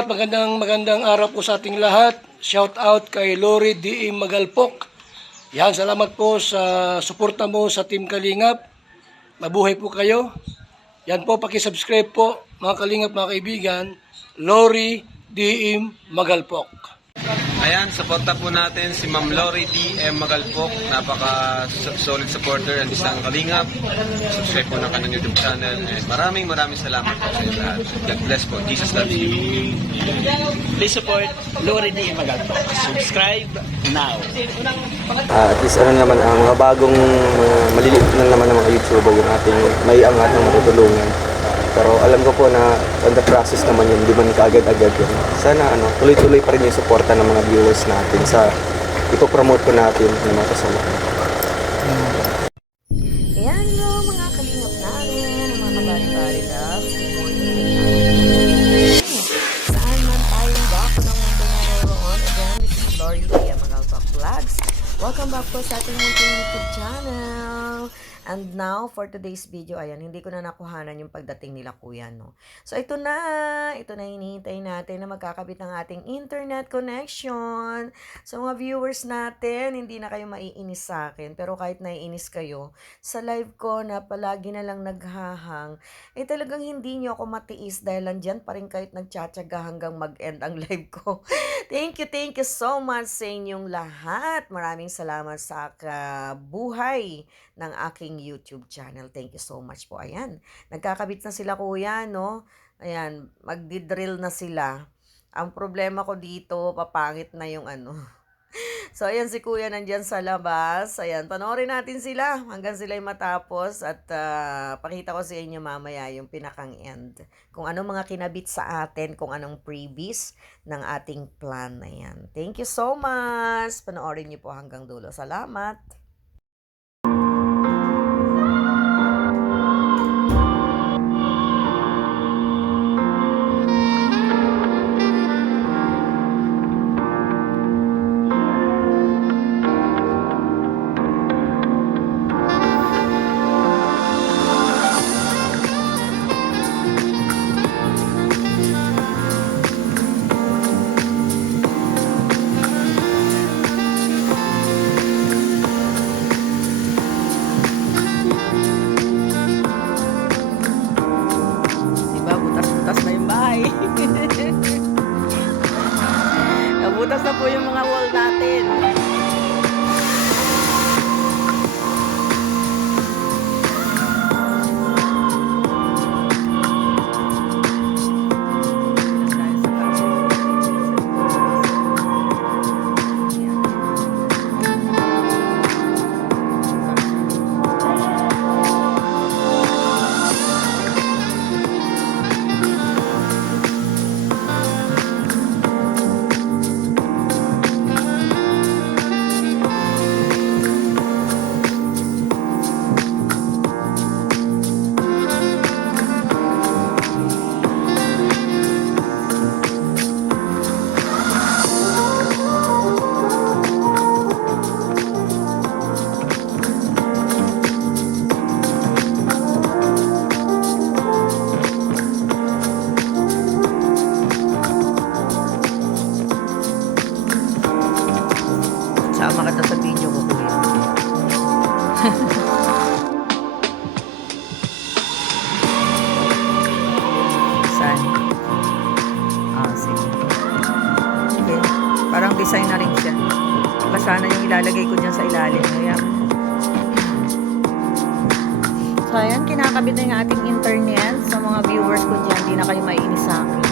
Magandang araw po sa ating lahat. Shout out kay Lori D. Magalpok. Yan, salamat po sa suporta mo sa Team Kalingap. Mabuhay po kayo. Yan po, paki-subscribe po mga Kalingap, mga kaibigan. Lori D. Magalpok. Ayan, suporta po natin si Ma'am Lori D.M. Magalpok. Napaka-solid supporter ng isang Kalingap. Subscribe po ng kanyang YouTube channel. And maraming salamat po sa inyo lahat. God bless po. Jesus loves you. Please support Lori D. Magalpok. Subscribe now. At least naman, ang mga bagong maliliit na naman ng mga YouTuber yung ating may angat ng matutulungan. Pero alam ko po na on the process naman yun, di man kaagad-agad yun. Sana tuloy-tuloy pa rin yung suporta ng mga viewers natin sa ipopromote po natin ng mga kasama. Ayan no, mga kalingap namin, mga kabari-bari loves. Good morning. Saan man tayong bako ng mundo naroon. Again, this is Lori D. Magalpok Vlogs. Welcome back po sa ating YouTube channel. And now, for today's video, ayan, hindi ko na nakuhanan yung pagdating nila kuya, no? So, ito na hinihintay natin na magkakabit ng ating internet connection. So, mga viewers natin, hindi na kayo maiinis sa akin. Pero kahit naiinis kayo, sa live ko na palagi na lang naghahang, talagang hindi nyo ako matiis dahil landyan pa rin kahit nagtsatsaga hanggang mag-end ang live ko. Thank you so much sa inyong lahat. Maraming salamat sa buhay ng aking YouTube channel. Thank you so much po. Ayan, nagkakabit na sila kuya, no? Ayan, magdi-drill na sila. Ang problema ko dito, papangit na yung So, ayan si kuya nandyan sa labas. Ayan, panoorin natin sila hanggang sila'y matapos at pakita ko sa inyo mamaya yung pinakang end. Kung anong mga kinabit sa atin, kung anong previous ng ating plan. Ayan. Thank you so much. Panoorin niyo po hanggang dulo. Salamat. Nabutas na po yung mga wall natin. Sama ka na sa video ko kuya. Saan? Sige. Sige. Parang design na rin siya. Sana yung ilalagay ko dyan sa ilalim. Ayan. So, ayan. Kinakabit na yung ating internet. Sa mga viewers ko dyan, hindi na kayo maiinis sa akin.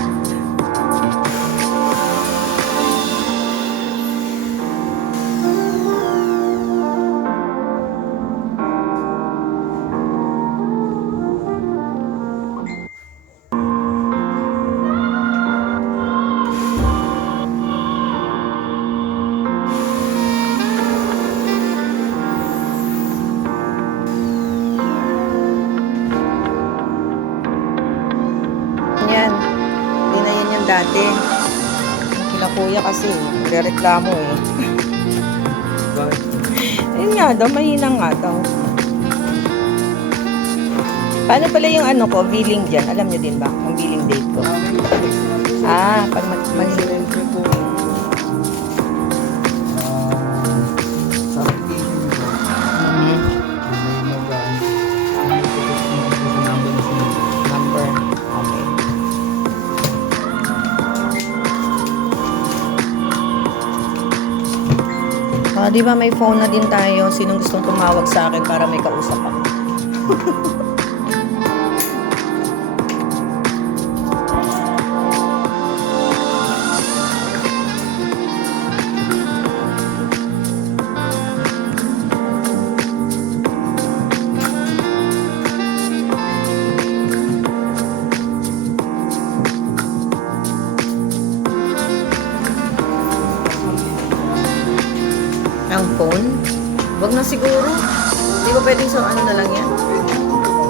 Dati kila kuya kasi nagrereklamo Yun nga daw, mahina nga daw. Paano pala yung ko, billing dyan? Alam nyo din ba? Ang billing date ko. pag mag-hit. Number. Okay. Di ba may phone na din tayo? Sinong gustong tumawag sa akin para may kausap ako? Ang phone? Wag na siguro. Di ba pwedeng so ano na lang yan?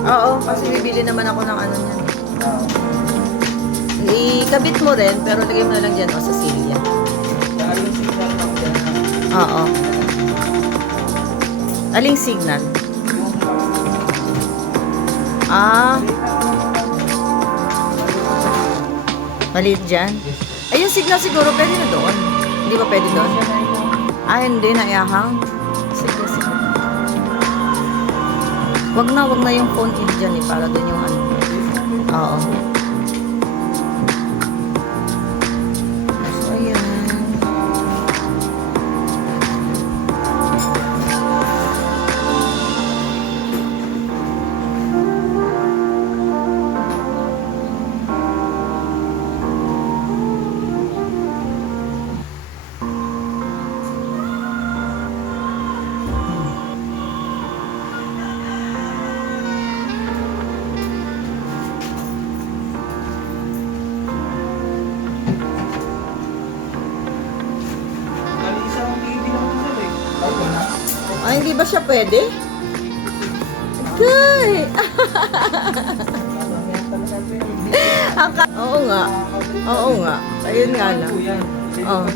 Oo, kasi bibili naman ako ng ano yan. Ikabit mo rin, pero lagay mo na lang dyan sa silya. Oo. Aling signal? Maliit dyan? Ay, yung signal siguro pwede na doon. Hindi ba pwede doon? Hindi, naiyahang. Sige, sige. Wag na yung phone in dyan para doon yung ano. Oo. So, ayan. Ay, hindi ba siya pwede? Okay. Oo nga. Oo nga. Ayun nga lang. Oh.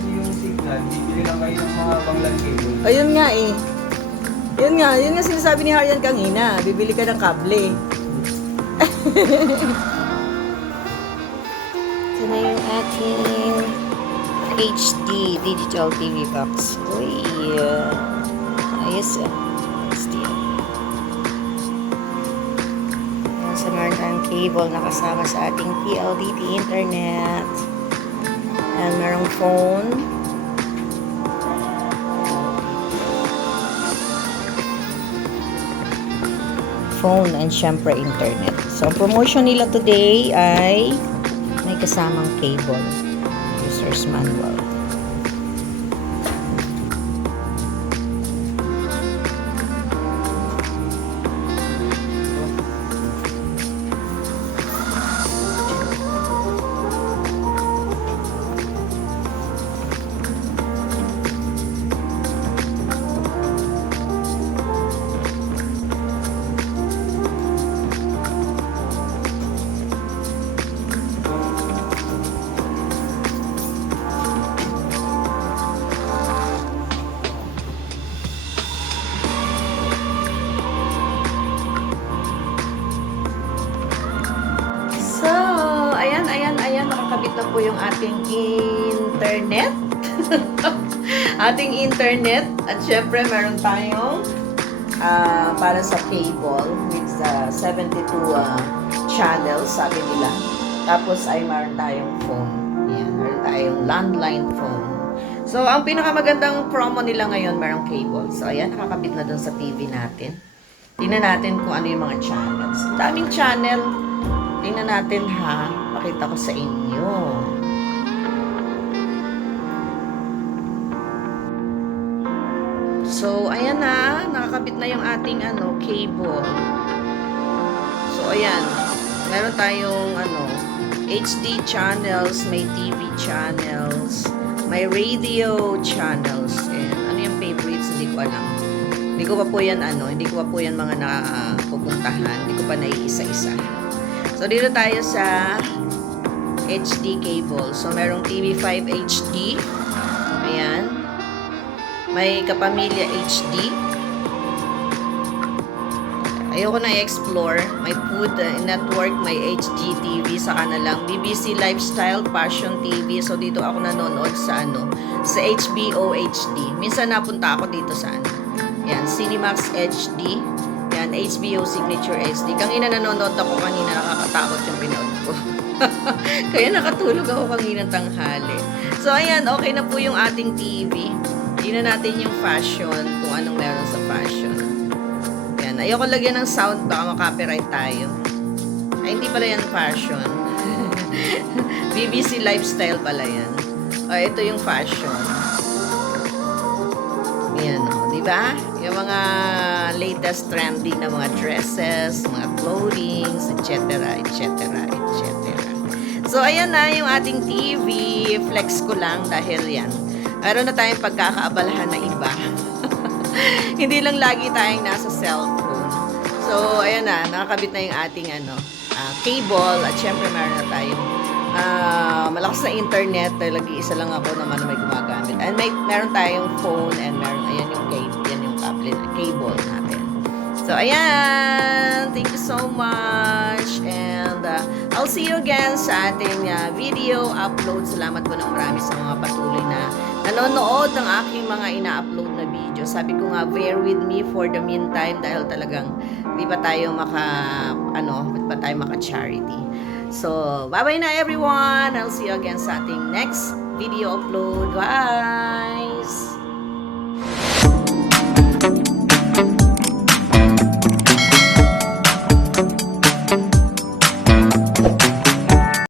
Ayun nga eh. Yun nga sinasabi ni Harian kanina. Bibili ka ng kable. Ito na yung ating HD digital TV box. Uy. Ayos ah. Sa meron tayong cable na kasama sa ating PLDT internet. And merong phone. Phone and syempre internet. So, ang promotion nila today ay may kasamang cable. User's manual. Nakakabit na po yung ating internet. Ating internet. At syempre, meron tayong para sa cable with 72 channels, sabi nila. Tapos ay meron tayong phone. Yan, meron tayong landline phone. So, ang pinakamagandang promo nila ngayon, merong cable. So, ayan, nakakabit na dun sa TV natin. Tingnan natin kung ano yung mga channels. Daming channel. Tingnan natin ha. Pakita ko sa inyo. So, ayan na. Nakakabit na yung ating cable. So, ayan. Meron tayong HD channels, may TV channels, may radio channels. And ano yung favorites? Hindi ko alam. Hindi ko pa po yan mga napupuntahan. Hindi ko pa naiisa-isa. So, dito tayo sa HD cable. So, merong TV5 HD. Ayan. May Kapamilya HD. Ayoko na i-explore. May Food Network, may HGTV sa kanilang BBC Lifestyle, Passion TV. So dito ako nanonood sa sa HBO HD. Minsan napunta ako dito sa yan, Cinemax HD. Yan, HBO Signature HD. Kanina nanonood ako kanina, nakakatakot yung pinood ko. Kaya nakatulog ako kanina tanghali. So ayan, okay na po yung ating TV. Tingnan natin yung fashion, kung anong meron sa fashion. Yan, ayoko lagyan ng sound, baka makopyright tayo. Ay, hindi pala yan fashion. BBC Lifestyle pala yan. O, ito yung fashion. Yan, di ba? Yung mga latest trending na mga dresses, mga clothings, etc., etc., etc. So, ayan na yung ating TV. Flex ko lang dahil yan. Meron na tayong pagkakaabalahan na iba. Hindi lang lagi tayong nasa cellphone. So, ayan na. Nakakabit na yung ating cable. At syempre, meron na tayong malakas na internet. Lagi isa lang ako naman na may gumagamit. And meron tayong phone and meron, ayan yung cable natin. So, ayan. Thank you so much. And I'll see you again sa ating video upload. Salamat po ng marami sa mga patuloy na nanonood ng aking mga ina-upload na video. Sabi ko nga, bear with me for the meantime dahil talagang di pa tayo maka-charity. So, bye-bye na everyone. I'll see you again sa ating next video upload. Bye!